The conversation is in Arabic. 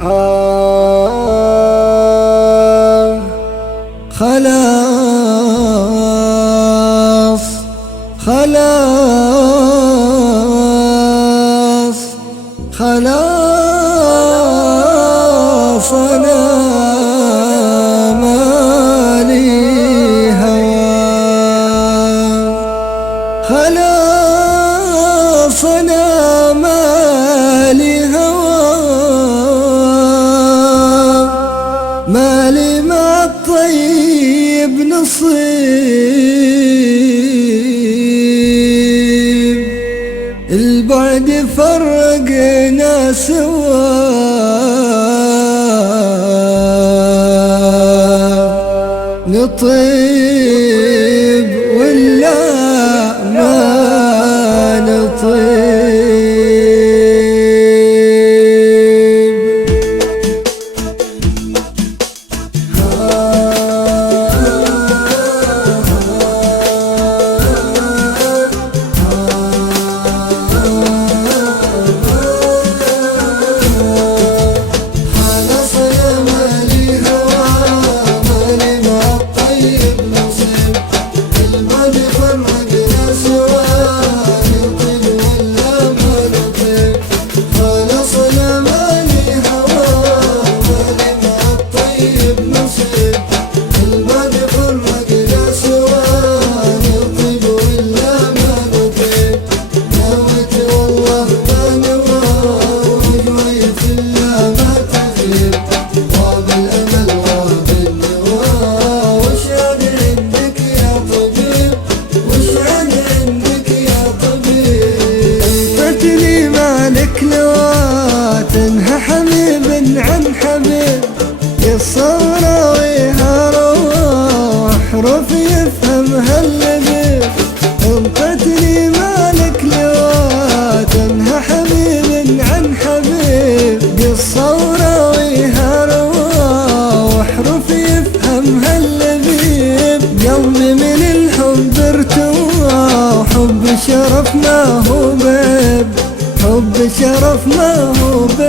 خلاص خلاص خلاص أنا مالي هوى. خلاص أنا مالي هوى، مالي مع الطيب نصيب، البعد فرقنا سوا. نطيب ولا ما نطيب؟ تنهى حبيب عن حبيب، يصور ويهروح حروف يفهمها اللبيب. انطتني مالك لوا تنهى حبيب عن حبيب، يصور ويهروح حروف يفهمها اللبيب. قلبي من الحب ارتوى، حب شرف ما هو بيب، حب شرف ما هو بيب.